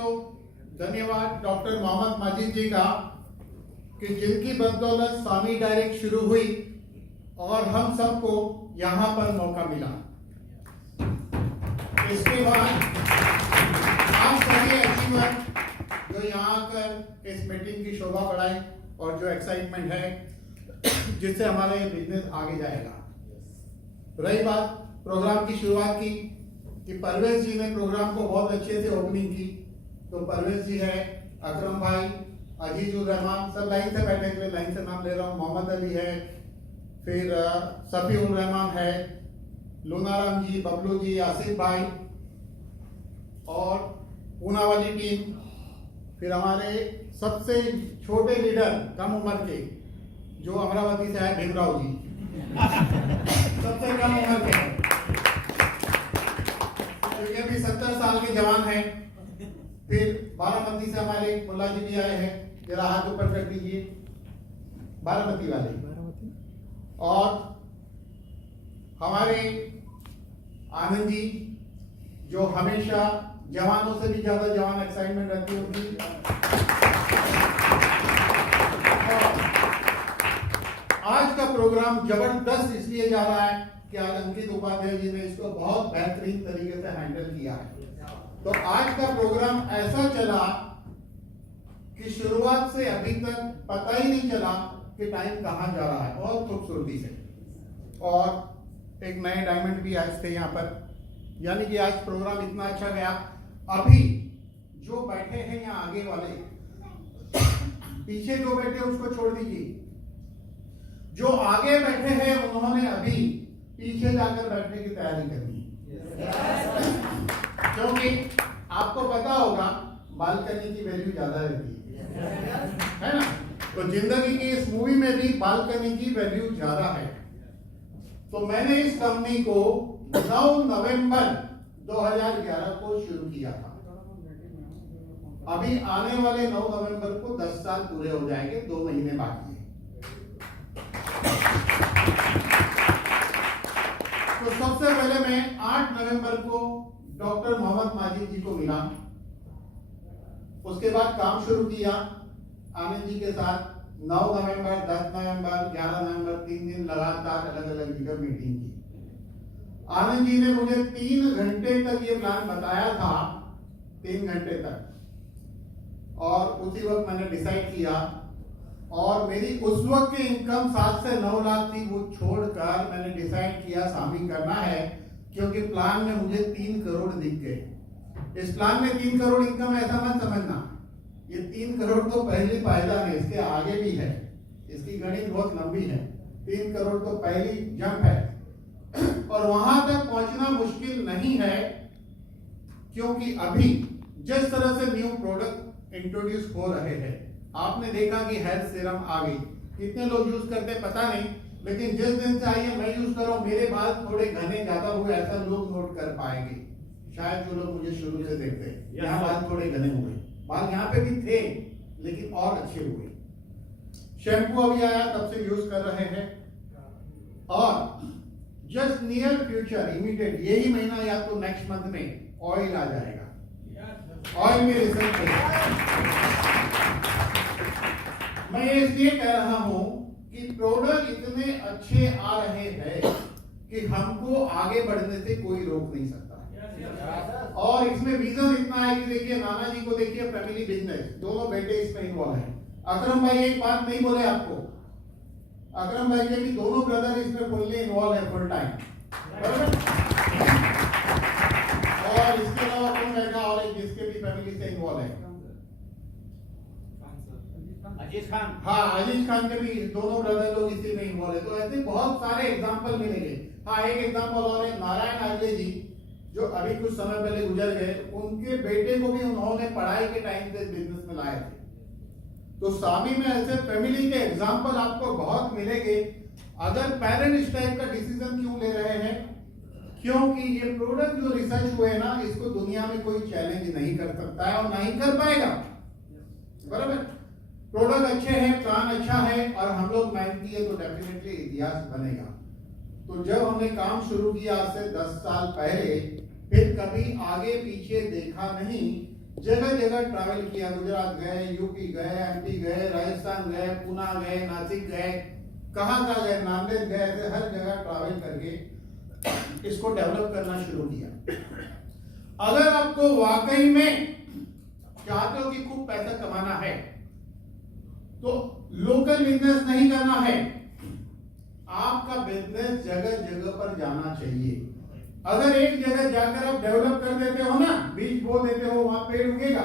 तो धन्यवाद डॉक्टर मोहम्मद माजिद जी का कि जिनकी बदौलत स्वामी डायरेक्ट शुरू हुई और हम सबको यहाँ पर मौका मिला। इसके बाद आप सभी अचीवर जो यहाँ आकर इस मीटिंग की शोभा बढ़ाई और जो एक्साइटमेंट है जिससे हमारा ये बिजनेस आगे जाएगा। रही बात प्रोग्राम की शुरुआत की कि परवेज जी ने प्रोग्राम को बहुत अच्छे से ओपनिंग की, तो परवेज जी है, अकरम भाई, अजीजुर रहमान, सब लाइन से बैठे हुए, लाइन से नाम ले रहा हूँ, मोहम्मद अली है, फिर सफीउर रहमान है, लूनाराम जी, बबलू जी, आसिफ भाई और पूना वाली टीम, फिर हमारे सबसे छोटे लीडर कम उम्र के जो अमरावती से आए भीमराव जी सबसे कम उम्र के, ये भी 70 साल के जवान हैं। फिर बारामती से हमारे मुल्ला जी भी आए हैं, जरा हाथ ऊपर कर दीजिए, बारामती वाले। और हमारे आनंद जी जो हमेशा जवानों से भी ज्यादा जवान एक्साइटमेंट रहती होगी। आज का प्रोग्राम जबरदस्त इसलिए जा रहा है कि आज अंकित उपाध्याय जी ने इसको बहुत बेहतरीन तरीके से हैंडल किया है। तो आज का प्रोग्राम ऐसा चला कि शुरुआत से अभी तक पता ही नहीं चला कि टाइम कहाँ जा रहा है, बहुत खूबसूरती से। और एक नए डायमंड भी आज थे यहाँ पर, यानी कि आज प्रोग्राम इतना अच्छा गया। अभी जो बैठे हैं यहाँ आगे वाले, पीछे जो बैठे उसको छोड़ दीजिए, जो आगे बैठे हैं उन्होंने अभी पीछे जाकर बैठने की तैयारी करनी है। क्योंकि आपको पता होगा बालकनी की वैल्यू ज्यादा रहती है ना। तो जिंदगी की इस मूवी में भी बालकनी की वैल्यू ज्यादा है। तो मैंने इस कंपनी को 9 नवंबर 2011 को शुरू किया था। अभी आने वाले 9 नवंबर को 10 साल पूरे हो जाएंगे, 2 महीने बाकी है। तो सबसे पहले मैं 8 नवंबर को डॉक्टर मोहम्मद माजिद जी को मिला, उसके बाद काम शुरू किया आनंद जी के साथ। 9 नवंबर, 10 नवंबर, 11 नवंबर, 3 दिन लगातार अलग अलग जगह मीटिंग की। आनंद जी ने मुझे 3 घंटे तक ये प्लान बताया था, 3 घंटे तक, और उसी वक्त मैंने डिसाइड किया। और मेरी उस वक्त की इनकम 7 से 9 लाख थी, वो छोड़कर मैंने डिसाइड किया शामिल करना है, क्योंकि प्लान में मुझे 3 करोड़ दिख गए। इस प्लान में 3 करोड़ इनकम ऐसा मत समझना, ये 3 करोड़ तो पहली पायदान है, इसके आगे भी है, इसकी गणित बहुत लंबी है। 3 करोड़ तो पहली जंप है और वहां तक पहुंचना मुश्किल नहीं है, क्योंकि अभी जिस तरह से न्यू प्रोडक्ट इंट्रोड्यूस हो रहे हैं, आपने देखा कि हेल्थ सीरम आ गई, कितने लोग यूज करते पता नहीं, लेकिन जिस दिन से आई है मैं यूज कर रहा हूं, मेरे बाल थोड़े घने ज्यादा हुए, ऐसा लोग नोट कर पाएंगे शायद जो लोग मुझे शुरू से देखते हैं। यहाँ बाल थोड़े घने हुए, बाल यहाँ पे भी थे लेकिन और अच्छे हुए। शैम्पू अभी आया, तब से यूज कर रहे हैं। और जस्ट नियर फ्यूचर, इमीडिएट यही महीना या तो नेक्स्ट मंथ में ऑयल आ जाएगा। ऑयल में रिजल्ट है। मैं ये इसलिए कह रहा हूं कि प्रोडक्ट इतने अच्छे आ रहे हैं कि हमको आगे बढ़ने से कोई रोक नहीं सकता। और इसमें विजन इतना है कि देखिए नाना जी को देखिए, फैमिली बिजनेस, दोनों बेटे इसमें इन्वॉल्व हैं। अकरम भाई एक बात नहीं बोले आपको, अकरम भाई के भी दोनों ब्रदर इसमें फुल्ली इन्वॉल्व है, फुल टाइम। और इसके अलावा कौन रहेगा, और एक जिसके भी फैमिली से इन्वॉल्व है, अजीज खान। हाँ, अजीज खान के भी दोनों ब्रदर लोग इसी में इन्वॉल्व है। तो ऐसे बहुत सारे एग्जांपल मिलेंगे। हाँ, एक एग्जांपल और है, नारायण आगले जी जो अभी कुछ समय पहले गुजर गए, उनके बेटे को भी उन्होंने पढ़ाई के टाइम से बिजनेस में लाए थे। तो स्वामी में ऐसे फैमिली के एग्जांपल आपको बहुत मिलेंगे। अगर पेरेंट इस टाइप का डिसीजन क्यों ले रहे हैं, क्योंकि ये प्रोडक्ट जो रिसर्च हुए ना, इसको दुनिया में कोई चैलेंज नहीं कर सकता है और नहीं कर पाएगा। बराबर, प्रोडक्ट अच्छे हैं, प्लान अच्छा है और हम लोग मेहनती है, तो डेफिनेटली इतिहास बनेगा। तो जब हमने काम शुरू किया आज से 10 साल पहले, फिर कभी आगे पीछे देखा नहीं जगह जगह ट्रैवल किया, गुजरात गए, यूपी गए, एमपी गए, राजस्थान गए, पुणे गए, नासिक गए, कहाँ गए, नांदेड़ गए, ऐसे हर जगह ट्रैवल करके इसको डेवलप करना शुरू किया। अगर आपको वाकई में चाहते हो कि खूब पैसा कमाना है तो लोकल बिजनेस नहीं करना है, आपका बिजनेस जगह जगह पर जाना चाहिए। अगर एक जगह जाकर आप डेवलप कर देते हो ना, बीज बो देते हो, वहां पेड़ उगेगा,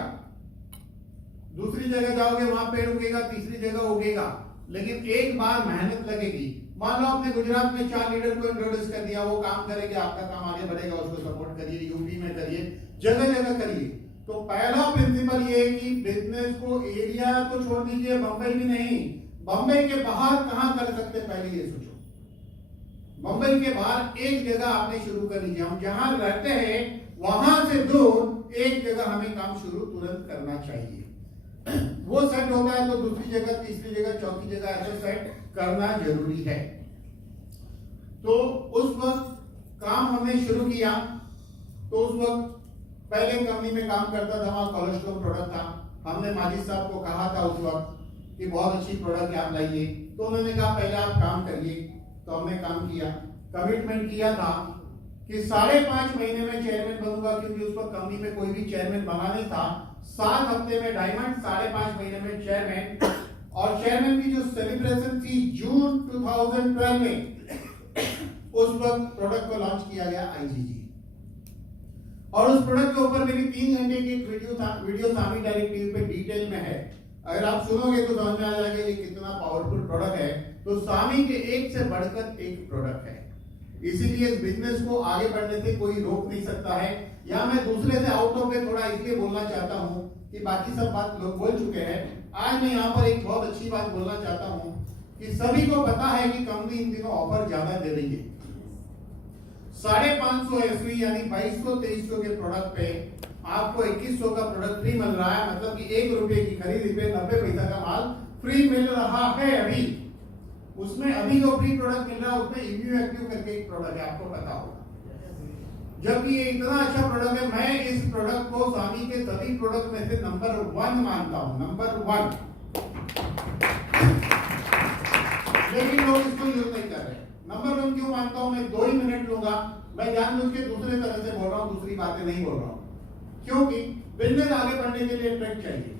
दूसरी जगह जाओगे वहां पेड़ उगेगा, तीसरी जगह उगेगा, लेकिन एक बार मेहनत लगेगी। मान लो आपने गुजरात में 4 लीडर को इंट्रोड्यूस कर दिया, वो काम करेंगे, आपका काम आगे बढ़ेगा, उसको सपोर्ट करिए, यूपी में करिए, जगह जगह करिए। तो पहला प्रिंसिपल ये है कि बिजनेस को एरिया तो छोड़ दीजिए, बंबई भी नहीं, बंबई के बाहर कहां कर सकते पहले ये सोचो। बंबई के बाहर एक जगह आपने शुरू कर लीजिए, हम जहां रहते हैं वहां से दूर एक जगह हमें काम शुरू तुरंत करना चाहिए। वो सेट होता है तो दूसरी जगह, तीसरी जगह, चौथी जगह ऐसे सेट करना जरूरी है। तो उस वक्त काम हमने शुरू किया, तो उस वक्त पहले कंपनी में काम करता था, वहां कोलेस्ट्रॉल प्रोडक्ट था। हमने माजिद साहब को कहा था उस वक्त कि बहुत अच्छी प्रोडक्ट आप लाइए, तो उन्होंने कहा पहले आप काम करिए। तो हमने काम किया, कमिटमेंट किया था कि 5.5 महीने में चेयरमैन बनूंगा, क्योंकि उस वक्त कंपनी में कोई भी चेयरमैन बना नहीं था। 7 हफ्ते में डायमंड, 5.5 महीने में चेयरमैन। और चेयरमैन की जो सेलिब्रेशन थी जून 2012 में, उस वक्त प्रोडक्ट को लॉन्च किया गया आईजीजी। और उस प्रोडक्ट के ऊपर मेरी 3 घंटे की एक वीडियो सामी डायरेक्ट टीवी पे डिटेल में है। अगर आप सुनोगे तो समझ में आ जाएगा ये कितना पावरफुल प्रोडक्ट है। तो सामी के एक से बढ़कर एक प्रोडक्ट है, इसीलिए इस बिजनेस को आगे बढ़ने से कोई रोक नहीं सकता है। या मैं दूसरे से आउट ऑफ पे थोड़ा इसलिए बोलना चाहता हूँ कि बाकी सब बात लोग बोल चुके हैं। आज मैं यहाँ पर एक बहुत अच्छी बात बोलना चाहता हूँ कि सभी को पता है कि कंपनी इन दिनों ऑफर ज्यादा दे रही है। 550 एसवी यानी 2200-2300 के प्रोडक्ट पे आपको 2100 का प्रोडक्ट फ्री मिल रहा है। मतलब कि 1 रुपए की खरीदी पे 90 पैसा का माल फ्री मिल रहा है। अभी उसमें अभी जो फ्री प्रोडक्ट मिल रहा है उसमें इम्यू एक्टिव करके एक प्रोडक्ट है, आपको पता होगा। जबकि ये इतना अच्छा प्रोडक्ट है, मैं इस प्रोडक्ट को सामी के सभी प्रोडक्ट में से नंबर 1 मानता हूं, नंबर 1। लेकिन लोग इसको यूज नहीं कर रहे। नंबर 1 क्यों मानता हूं मैं? 2 ही मिनट लूंगा। मैं जानबूझ के दूसरे तरह से बोल रहा हूं, दूसरी बातें नहीं बोल रहा हूं, क्योंकि बिजनेस आगे बढ़ने के लिए ट्रैक चाहिए।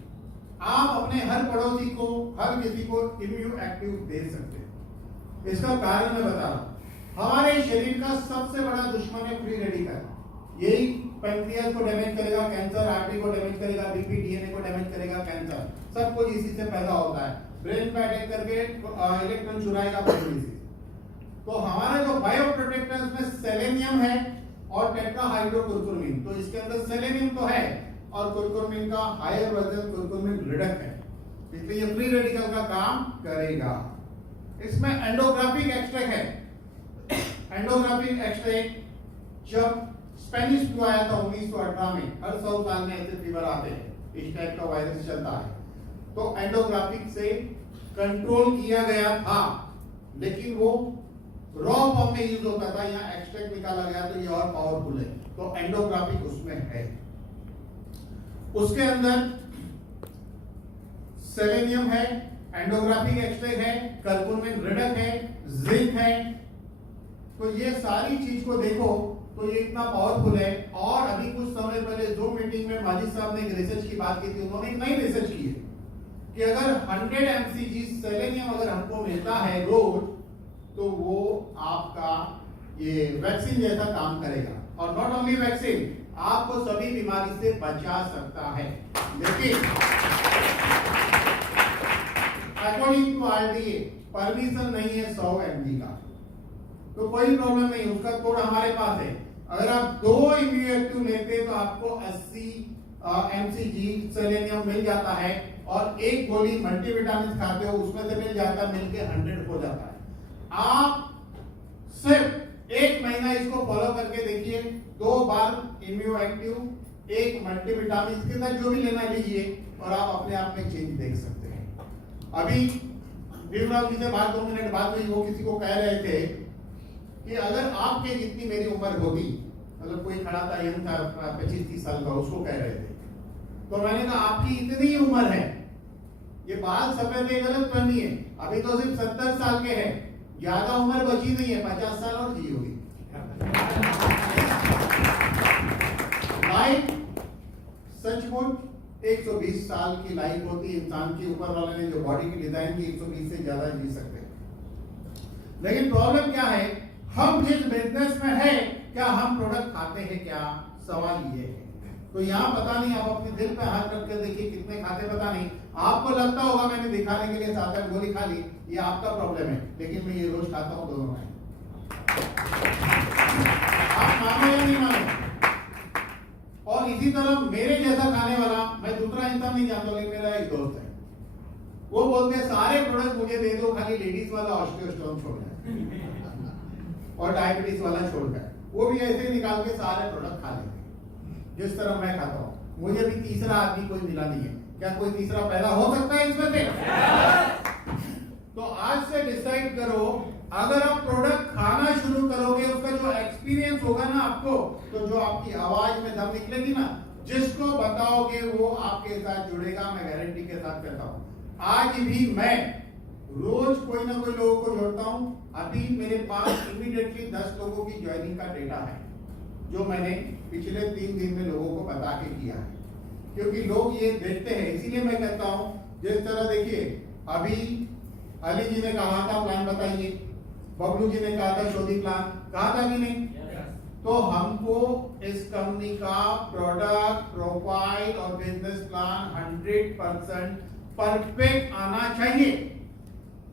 आप अपने हर पड़ोसी को, हर किसी को इम्यू एक्टिव दे सकते हैं। इसका कारण मैं बता रहा हूं। हमारे शरीर का सबसे बड़ा दुश्मन है फ्री रेडिकल। यही पैंक्रियास को डैमेज करेगा, कैंसर, आर्टरी को डैमेज करेगा, बीपी, डीएनए को डैमेज करेगा, कैंसर सब कुछ इसी से पैदा होता है। ब्रेन पे अटैक करके इलेक्ट्रॉन चुराएगा बॉडी से। तो हमारा जो बायो प्रोटेक्टर उसमें सेलेनियम है और टेट्राहाइड्रोकुरकुमिन। तो इसके अंदर सेलेनियम तो है और कुरकुमिन का हायर वर्जन कुरकुमिन रिडक्ट है, इसलिए ये फ्री रेडिकल का काम करेगा। इसमें एंडोग्राफिक एक्सट्रैक्ट है। एंडोग्राफिक एक्सट्रैक्ट जब स्पेनिश फ्लू आया था 1918 में, हर 100 साल में ऐसे फीवर आते हैं, इस टाइप का वायरस चलता है, तो एंडोग्राफिक से कंट्रोल किया गया था। लेकिन वो रॉ फॉर्म में यूज होता था, यहाँ एक्सट्रैक्ट निकाला गया तो ये और पावरफुल है। तो एंडोग्राफिक उसमें है। उसके अंदर सेलेनियम है, एंडोग्राफिक एक्सट्रैक्ट है, कर्कुमिन रिडक्ट है, जिंक है। तो ये सारी चीज को देखो तो ये इतना पावरफुल है। और अभी कुछ समय पहले जो मीटिंग में माजिद साहब ने एक रिसर्च की बात की थी, उन्होंने एक नई रिसर्च की है कि अगर 100 mcg सेलेनियम अगर हमको मिलता है रोज, तो वो आपका ये वैक्सीन जैसा काम करेगा। और नॉट ओनली वैक्सीन, आपको सभी बीमारी से बचा सकता है। लेकिन अकॉर्डिंग टू आरडीए परमिशन नहीं है 100 mg का, तो कोई प्रॉब्लम नहीं, उसका कोड हमारे पास है। अगर आप 2 इम्यू एक्टिव लेते तो आपको 80 mcg सेलेनियम मिल जाता है, और एक गोली मल्टीविटामिन खाते हो उसमें से मिल जाता है, मिलके 100 हो जाता है। आप सिर्फ 1 महीना इसको फॉलो करके देखिए, 2 बार इम्यू एक्टिव, 1 मल्टीविटामिन, इसके साथ जो भी लेना लीजिए, और आप अपने आप में चेंज देख सकते हैं। अभी भीमराव जी से बात 2 मिनट बाद हुई, वो किसी को कह रहे थे कि अगर आपके जितनी मेरी उम्र होती, मतलब कोई खड़ा था यंग था 25-30 साल का, उसको कह रहे थे तो मैंने कहा आपकी इतनी ही उम्र है, ये बाल सफेद है गलत फहमी है, अभी तो सिर्फ 70 साल के हैं, ज्यादा उम्र बची नहीं है, 50 साल और जियोगी। लाइफ सचमुच 120 साल की लाइफ होती है इंसान की, ऊपर वाले ने जो बॉडी की डिजाइन की 120 से ज्यादा जी सकते हैं। लेकिन प्रॉब्लम क्या है, हम जिस बिजनेस में है क्या हम प्रोडक्ट खाते हैं क्या, सवाल ये है। तो यहाँ पता नहीं, आप अपने दिल पे हाथ रख कर देखिए कितने खाते पता नहीं। आपको लगता होगा मैंने दिखाने के लिए 7-8 गोली खा ली, ये आपका प्रॉब्लम है, लेकिन मैं ये रोज खाता हूँ दोनों टाइम। आप मानो या नहीं मानो। और इसी तरह मेरे जैसा खाने वाला, मैं दूसरा इंसान नहीं जानता, लेकिन मेरा एक दोस्त है, वो बोलते हैं सारे प्रोडक्ट मुझे दे दो, खाली लेडीज वाला ऑस्टियोस्टोन छोड़कर और डायबिटीज वाला छोड़कर। वो भी ऐसे निकाल के सारे प्रोडक्ट खा लेते जिस तरह मैं खाता हूँ। मुझे भी तीसरा आदमी कोई मिला नहीं है। क्या कोई तीसरा पैदा हो सकता है इसमें से? तो आज से डिसाइड करो, अगर आप प्रोडक्ट खाना शुरू करोगे, उसका जो एक्सपीरियंस होगा ना आपको, तो जो आपकी आवाज में दम निकलेगी ना, जिसको बताओगे वो आपके साथ जुड़ेगा, मैं गारंटी के साथ कहता हूँ। आज भी मैं रोज कोई ना कोई लोगों को जोड़ता हूँ। अभी मेरे पास इमीडिएटली 10 लोगों की ज्वाइनिंग का डेटा है, जो मैंने पिछले 3 दिन में लोगों को बता के किया है, क्योंकि लोग ये देखते हैं। इसीलिए मैं कहता हूं, जिस तरह देखिए अभी अली जी ने कहा था प्लान बताइए, बबलू जी ने कहा था शोधी प्लान, कहा था कि नहीं? तो हमको इस कंपनी का प्रोडक्ट प्रोफाइल और बिजनेस प्लान 100% परफेक्ट आना चाहिए।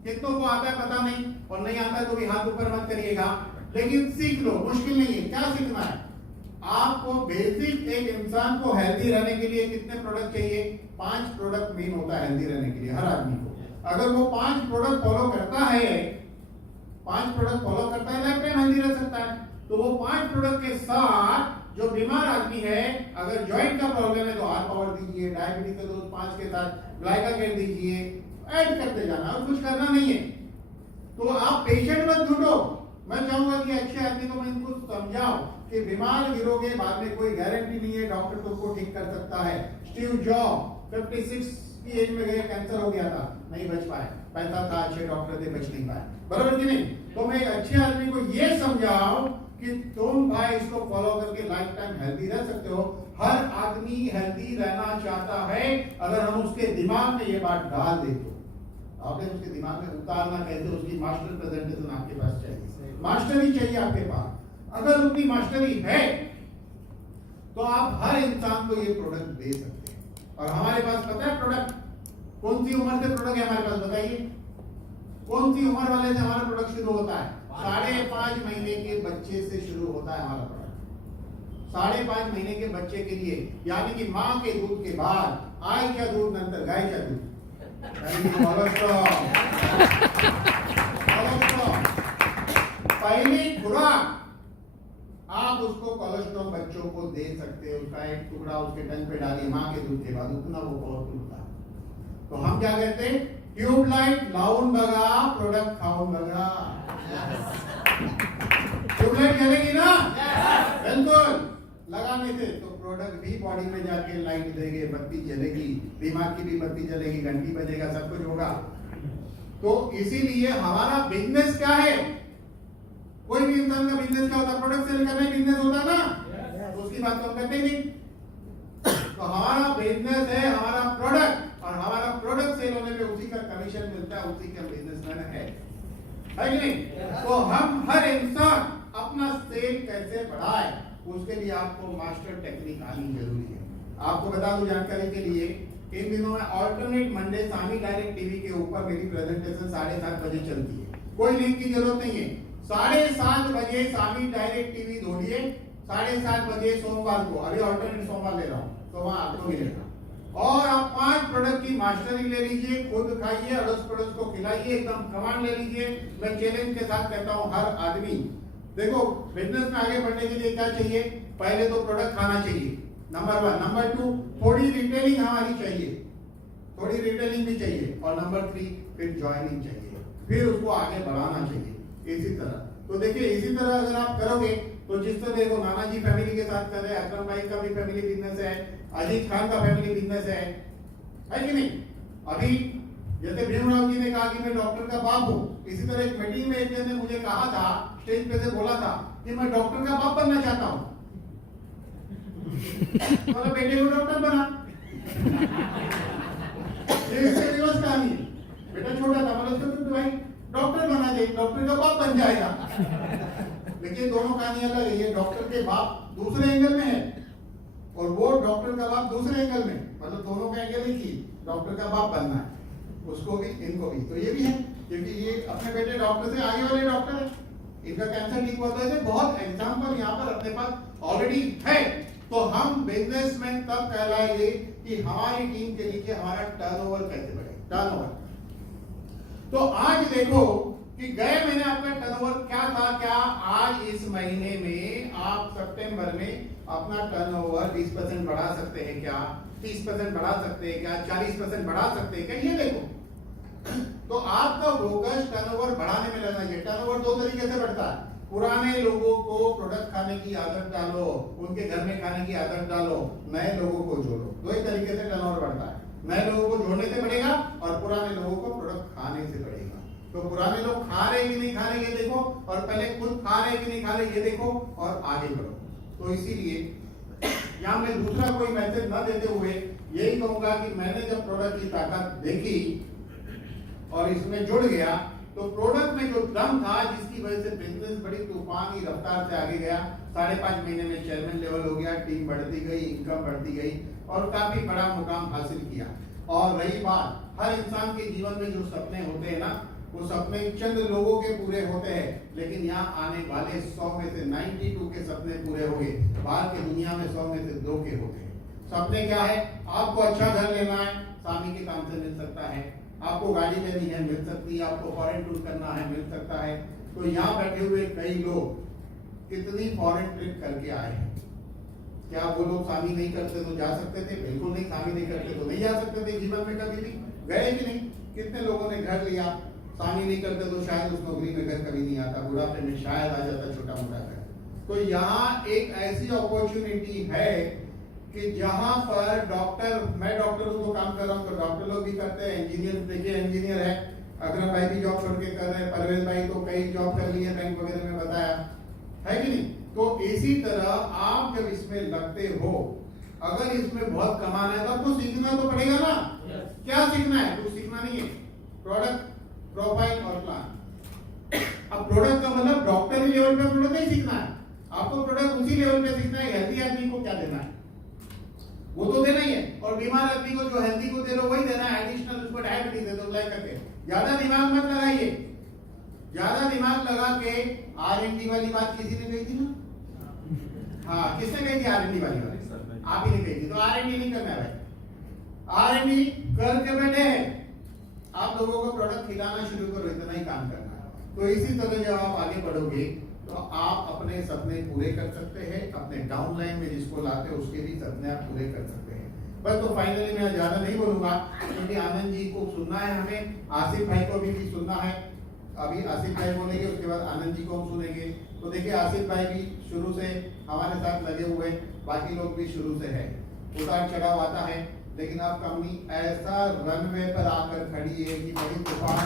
कितनों को आता है पता नहीं, और नहीं आता तो भी हाथ ऊपर मत करिएगा, लेकिन सीख लो, मुश्किल नहीं है। क्या सीखना है आपको? बेसिक एक इंसान को हेल्दी रहने के लिए कितने प्रोडक्ट चाहिए? 5 प्रोडक्ट मेन होता है हेल्दी रहने के लिए हर आदमी को। अगर वो 5 प्रोडक्ट फॉलो करता है, 5 प्रोडक्ट फॉलो करता है, लाइफ टाइम हेल्दी रह सकता है। तो वो 5 प्रोडक्ट के साथ जो बीमार आदमी है, अगर जॉइंट का प्रॉब्लम है तो हार्ट पावर दीजिए, डायबिटीज का डोज 5 के साथ ग्लाइकागेन दीजिए, ऐड करते जाना, और कुछ करना नहीं है। तो आप पेशेंट मत ढूंढो। मैं चाहूंगा कि अच्छे आदमी को मैं इनको समझाऊं कि बीमार गिरोगे, बाद में कोई गारंटी नहीं है डॉक्टर तुमको ठीक कर सकता है। स्टीव जॉब 56 की एज में गए, कैंसर हो गया था, नहीं बच पाए, पैसा था, अच्छे डॉक्टर थे, बच नहीं पाए, बराबर कि नहीं? तो मैं अच्छे आदमी को ये समझाऊं कि तुम भाई इसको फॉलो करके लाइफ टाइम हेल्दी रह सकते हो। हर आदमी हेल्दी रहना चाहता है, अगर हम उसके दिमाग में ये बात डाल दे तो। आपने उसके दिमाग में उतारना कैसे? उसकी मास्टर प्रेजेंटेशन आपके पास चाहिए, मास्टरी चाहिए आपके पास। अगर उतनी मास्टरी है तो आप हर इंसान को ये प्रोडक्ट दे सकते हैं। और हमारे पास पता है प्रोडक्ट कौन सी उम्र से प्रोडक्ट है हमारे पास, बताइए कौन सी उम्र वाले से हमारा प्रोडक्ट शुरू होता है? 5.5 महीने के बच्चे से शुरू होता है हमारा प्रोडक्ट। 5.5 महीने के बच्चे के लिए, यानी कि माँ के दूध के बाद आईच्या दूध, नंतर गायच्या दूध, पहली खुराक आप उसको कोलेस्ट्रॉल बच्चों को दे सकते हो। उसका एक टुकड़ा उसके टंग पे डालिए, माँ के दूध के बाद उतना वो पावरफुल होता है। तो हम क्या कहते हैं? ट्यूबलाइट लाऊन बघा, प्रोडक्ट खाऊन बघा। ट्यूबलाइट जलेगी ना? बिल्कुल। लगाने से तो प्रोडक्ट भी बॉडी में जाके लाइट देंगे, बत्ती जलेगी, दिमाग की भी बत्ती जलेगी, घंटी बजेगा, सब कुछ होगा। तो इसीलिए हमारा बिजनेस क्या है? कोई भी इंसान का बिजनेस क्या होता है? प्रोडक्ट सेल करना ही बिजनेस होता है ना। तो उसकी बात तो हम करते ही नहीं। तो हमारा बिजनेस है हमारा प्रोडक्ट, और हमारा प्रोडक्ट सेल होने पे उसी का कमीशन मिलता है, उसी का बिजनेसमैन है कि नहीं? तो हम हर इंसान अपना सेल कैसे बढ़ाए, उसके लिए आपको मास्टर टेक्निक आनी जरूरी है। आपको बता दूं जानकारी के लिए, इन दिनों में ऑल्टरनेट मंडे सामी डायरेक्ट टीवी के ऊपर मेरी प्रेजेंटेशन 7:30 बजे चलती है। कोई लिंक की जरूरत नहीं है। 7:30 बजे सामी डायरेक्ट टीवी ढूंढिए, 7:30 बजे सोमवार को, अभी ऑल्टरनेट सोमवार ले रहा हूँ, तो वहां आपको मिलेगा। और आप 5 प्रोडक्ट की मास्टरी ले लीजिए, खुद खाइए, अड़ोस पड़ोस को खिलाइए, एकदम कमांड ले लीजिए। मैं चैलेंज के साथ कहता हूँ हर आदमी, देखो बिजनेस में आगे बढ़ने के लिए क्या चाहिए? पहले तो प्रोडक्ट खाना चाहिए, नंबर 1। नंबर 2, थोड़ी रिटेलिंग हमारी चाहिए, थोड़ी रिटेलिंग भी चाहिए। और नंबर 3, फिर ज्वाइनिंग चाहिए, फिर उसको आगे बढ़ाना चाहिए। इसी तरह तो देखिए, इसी तरह अगर आप करोगे तो जिस तरह देखो नाना जी फैमिली के साथ कर रहे हैं, अकरम भाई का भी फैमिली बिजनेस है, अजीत खान का फैमिली बिजनेस है कि नहीं? अभी जैसे भीमराव जी ने कहा कि मैं डॉक्टर का बाप हूँ, इसी तरह एक मीटिंग में एक जन ने मुझे कहा था, स्टेज पे से बोला था कि मैं डॉक्टर का बाप बनना चाहता हूँ। तो बेटे को डॉक्टर बना। रिवर्स कहानी, बेटा छोटा था, मतलब तो भाई डॉक्टर बना दे, डॉक्टर का बाप बन जाएगा। लेकिन दोनों कहानी अलग है, ये डॉक्टर के बाप दूसरे एंगल में है और वो डॉक्टर का बाप दूसरे एंगल में, मतलब दोनों का एंगल ही की डॉक्टर का बाप बनना है, उसको भी इनको भी। तो ये भी है क्योंकि ये अपने बेटे डॉक्टर से आगे वाले डॉक्टर है, इनका कैंसर ठीक हुआ। तो ऐसे बहुत एग्जाम्पल यहाँ पर अपने पास ऑलरेडी है। तो हम बिजनेसमैन तब कहलाएंगे कि हमारी टीम के नीचे हमारा टर्नओवर कैसे बढ़े, टर्नओवर। तो आज देखो कि गए महीने आपका टर्नओवर क्या था, क्या आज इस महीने में आप सितंबर में अपना टर्नओवर 20% बढ़ा सकते हैं क्या, 30% बढ़ा सकते हैं क्या, 40% बढ़ा सकते हैं क्या, ये देखो। तो आपका फोकस टर्नओवर बढ़ाने में लगना चाहिए। टर्नओवर दो तरीके से बढ़ता है, पुराने लोगों को प्रोडक्ट खाने की आदत डालो, उनके घर में खाने की आदत डालो, नए लोगों को जोड़ो, दो ही तरीके से टर्नओवर बढ़ता है। नए लोगों को जोड़ने से बढ़ेगा और पुराने लोगों को प्रोडक्ट खाने से बढ़ेगा। तो पुराने लोग खा रहे कि नहीं खा रहे ये देखो, और पहले खुद खा रहे कि नहीं खा रहे ये देखो, और आगे बढ़ो। तो इसीलिए यहाँ मैं दूसरा कोई मैसेज न देते हुए यही कहूंगा कि मैंने जब प्रोडक्ट की ताकत देखी और इसमें जुड़ गया, तो प्रोडक्ट में जो दम था जिसकी वजह से बिजनेस बड़ी तूफानी रफ्तार से आगे गया। 5.5 महीने में चेयरमैन लेवल हो गया, टीम बढ़ती गई, इनकम बढ़ती गई और काफी बड़ा मुकाम हासिल किया। और रही बात, हर इंसान के जीवन में जो सपने होते हैं ना, वो सपने चंद लोगों के पूरे होते हैं, लेकिन यहाँ आने वाले 100 में से 92 के सपने पूरे हो गए। बाहर की दुनिया में 100 में से 2 के होते हैं। सपने क्या है? आपको अच्छा घर लेना है, स्वामी के काम से मिल सकता है। आपको गाड़ी लेनी है, मिल सकती है। आपको फॉरेन टूर करना है, मिल सकता है। तो यहाँ बैठे हुए कई लोग कितनी फॉरेन ट्रिप करके आए हैं। क्या वो लोग स्वामी नहीं करते तो जा सकते थे? बिल्कुल नहीं। स्वामी नहीं करते तो नहीं जा सकते थे जीवन में कभी भी। गए कि नहीं? कितने लोगों ने घर लिया, स्वामी नहीं करते तो शायद उस नौकरी में घर कभी नहीं आता, बुढ़ापे में शायद आ जाता छोटा मोटा घर। तो यहाँ एक ऐसी अपॉर्चुनिटी है कि जहां पर डॉक्टर, मैं डॉक्टर हूं तो काम कर रहा हूं, तो डॉक्टर लोग भी करते हैं। इंजीनियर देखिए, इंजीनियर है, अकरम भाई भी जॉब छोड़ के कर रहे हैं, परवेज भाई तो कई जॉब कर ली है, बैंक वगैरह में बताया है कि नहीं। तो इसी तरह आप जब इसमें लगते हो, अगर इसमें बहुत कमाना है तो सीखना तो पड़ेगा ना। क्या सीखना है? कुछ सीखना नहीं है, प्रोडक्ट, प्रोफाइल और प्लान। अब प्रोडक्ट का मतलब डॉक्टर लेवल पे प्रोडक्ट नहीं सीखना है, आपको प्रोडक्ट उसी लेवल पे सीखना है। हेल्दी आदमी को क्या देना है वो तो देना ही है, और बीमार आदमी को जो हेल्दी को दे रहे हो वही देना है। एडिशनल उसको डायबिटीज दे दो लाइक करके। ज्यादा दिमाग मत लगाइए। ज्यादा दिमाग लगा के R&D वाली बात किसी ने कही थी ना? हाँ, किसने कही थी R&D वाली बात? आप ही ने कही थी। तो R&D नहीं करना है भाई, R&D करके बैठे हैं। आप लोगों को प्रोडक्ट खिलाना शुरू करो, इतना ही काम करना है। तो इसी तरह जब आप आगे बढ़ोगे तो आप अपने सपने पूरे कर सकते हैं। अपने डाउनलाइन में जिसको लाते हैं उसके भी सपने आप पूरे कर सकते हैं। बस तो फाइनली मैं ज्यादा नहीं बोलूंगा क्योंकि आनंद जी को सुनना है, हमें आसिफ भाई को भी सुनना है। अभी आसिफ भाई बोलेंगे, उसके बाद आनंद जी को हम सुनेंगे। तो देखिए, आसिफ भाई भी शुरू से हमारे साथ लगे हुए, बाकी लोग भी शुरू से है। उतार चढ़ाव आता है, लेकिन अब कंपनी ऐसा रनवे पर आकर खड़ी है कि बड़ी तूफान।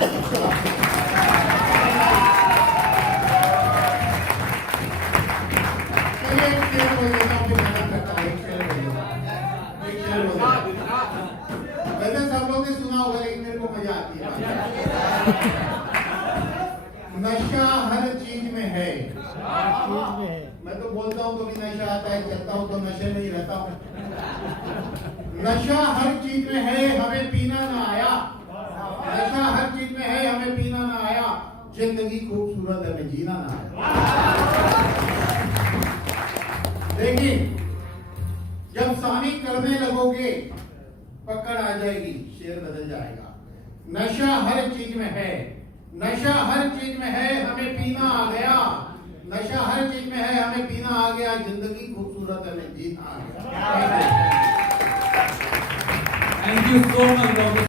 वैसे सब लोग ने सुना होगा, लेकिन मेरे को मजा आती है। नशा हर चीज में है। मैं तो बोलता हूँ तो भी नशा आता है, चलता हूँ तो नशे में ही रहता हूँ। नशा हर चीज में है, हमें पीना ना आया। नशा हर चीज में है, हमें पीना ना आया। जिंदगी खूबसूरत है, हमें जीना ना आया। लेकिन जब स्वामी करने लगोगे पकड़ आ जाएगी, शेर बदल जाएगा। नशा हर चीज में है, नशा हर चीज में है, हमें पीना आ गया। नशा हर चीज में है, हमें पीना आ गया। जिंदगी खूबसूरत है, हमें जीना आ गया। Thank you so much, Dr.